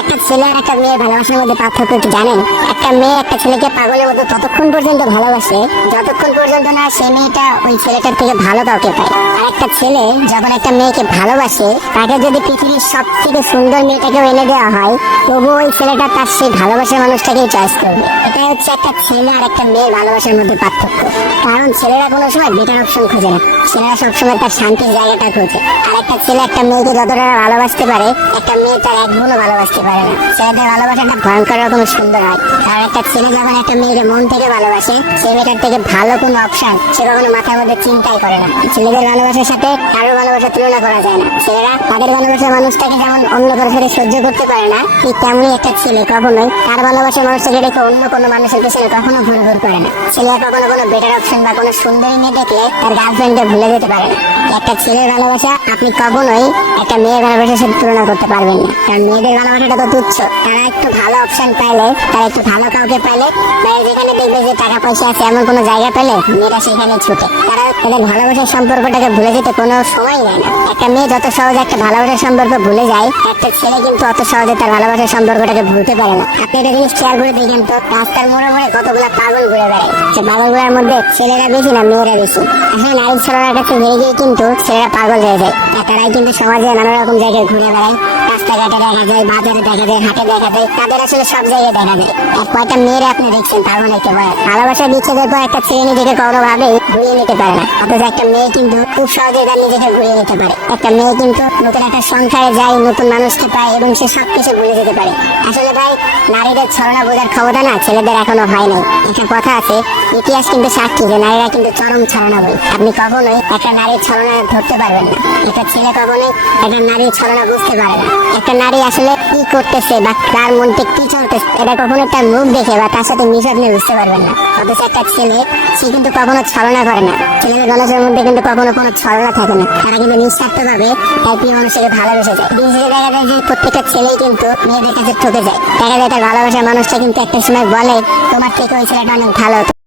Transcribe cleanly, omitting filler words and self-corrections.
একটা ছেলে আর একটা মেয়ে ভালোবাসার মধ্যে পার্থক্য কি জানেন? একটা মেয়ে একটা ছেলেকে পাগলের মতো ততক্ষণ পর্যন্ত ভালোবাসে যতক্ষণ পর্যন্ত না সেই মেয়েটা ওই ছেলেটার থেকে ভালো কাউকে পায়। আর একটা ছেলে যখন একটা মেয়েকে ভালোবাসে তাকে যদি পৃথিবীর সব থেকে সুন্দর মেয়েটাকেও এনে দেওয়া হয় তবুও ওই ছেলেটা তার সেই ভালোবাসার মানুষটাকেই চয়েস করবে। এটাই হচ্ছে একটা ছেলে আর একটা মেয়ে ভালোবাসার মধ্যে পার্থক্য। কারণ ছেলেরা কোনো সময় বেটার অপশন খোঁজে না, ছেলেরা সবসময় তার শান্তির জায়গাটা খোঁজে। আর একটা ছেলে একটা মেয়েকে যতটা ভালোবাসতে পারে একটা মেয়ে তার এক গুণও ভালোবাসতে পারে না। ছেলেদের ভালোবাসাটা ভয়ঙ্কর রকম সুন্দর হয়। আর একটা ছেলে যখন একটা মেয়েকে মন থেকে ভালোবাসে সেই মেয়েটার থেকে ভালো কোনো অপশন সে কখনো মাথার মধ্যে চিন্তাই করে না। ছেলেদের ভালোবাসার সাথে কারোর ভালোবাসা তুলনা করা যায় না। ছেলেরা তাদের ভালোবাসার মানুষটাকে যেমন অন্য কারোর সাথে সহ্য করতে পারে না, ঠিক তেমনই একটা ছেলে কখনোই তার ভালোবাসার মানুষটাকে রেখে অন্য কোনো মানুষের পেছনে কখনো ঘুরে ঘুর করে না। ছেলে কখনো কোনো বেটার অপশন বা কোনো সুন্দরী মেয়ে দেখলে তার গার্লফ্রেন্ডকে ভুলে যেতে পারে না। একটা ছেলের ভালোবাসা আপনি কখনোই একটা মেয়ের ভালোবাসার সাথে তুলনা করতে পারবেন না। কারণ মেয়েদের ভালোবাসাটা তো তুচ্ছ। তারা একটু ভালো অপশন পাইলে, তারা একটু ভালো কাউকে পাইলে, তারা যেখানে দেখবে যে টাকা পয়সা আছে এমন কোনো জায়গা পেলে মেয়েরা সেখানে ছুটে। তারা তাদের ভালোবাসার সম্পর্কটাকে ভুলে যেতে কোনো সময় নেয় না। একটা মেয়ে যত সহজে একটা ভালোবাসার সম্পর্ক ভুলে যায়, একটা ছেলে কিন্তু অত সহজে তার ভালোবাসার সম্পর্কটাকে ভুলতে পারে না। আপনি একটা জিনিস খেয়াল করে দেখেন তো, রাস্তার মোড়ে মোড়ে কতগুলা পাগল ঘুরে বেড়ায়। সে পাগলগুলোর মধ্যে ছেলেরা বেশি না মেয়েরা বেশি? আসলে নারী ছড়ার কাছে হেরে গিয়ে কিন্তু ছেলেরা পাগল হয়ে যায়। তারাই কিন্তু সমাজে নানা রকম জায়গায় ঘুরে বেড়ায়। রাস্তাঘাটে দেখা যায়, বাজারে দেখা যায়, হাটে দেখা যায়, তাদের আসলে সব জায়গায় দেখা যায়। আর কয়টা মেয়েরা আপনি দেখছেন পাগল হইতে পারে। ভালোবাসার বিচ্ছেদের পর একটা ছেলে নিজেকে কোনোভাবেই ঘুরিয়ে নিতে পারে না, অথচ একটা মেয়ে কিন্তু খুব সহজে তার নিজেকে ঘুরিয়ে নিতে পারে। একটা মেয়ে কিন্তু নতুন একটা সংসারে যায়, নতুন মানুষকে পায় এবং সে সবকিছু ভুলে যেতে পারে। আসলে ভাই, নারীদের ছলনা বোঝার ক্ষমতা না ছেলেদের এখনো হয় নাই। একটা কথা আছে, ইতিহাস কিন্তু সাক্ষী যে নারীরা কিন্তু চরম ছলনা বই। আপনি কখনোই একটা নারীর ছলনা ধরতে পারবেন না। একটা ছেলে কখনোই একটা নারীর ছলনা বুঝতে পারে না। একটা নারী আসলে কি করতেছে বা তার মধ্যে কি চলতেছে এটা কখনো তার মুখ দেখে বা তার সাথে মিশে আপনি বুঝতে পারবেন না। অথচ একটা ছেলে, সে কিন্তু কখনো ছলনা করে না। ছেলেদের মানুষের মধ্যে কিন্তু কখনো কোনো ছলনা থাকে না। তারা কিন্তু নিঃস্বার্থ ভাবে তার প্রিয় মানুষকে ভালোবেসে যায়। দিন শেষে দেখা যায় যে প্রত্যেকটা ছেলেই কিন্তু মেয়েদের কাছে ঠকে যায়। দেখা যায় তার ভালোবাসার মানুষটা কিন্তু একটা সময় বলে তোমার থেকে ওই ছেলেটা অনেক ভালো।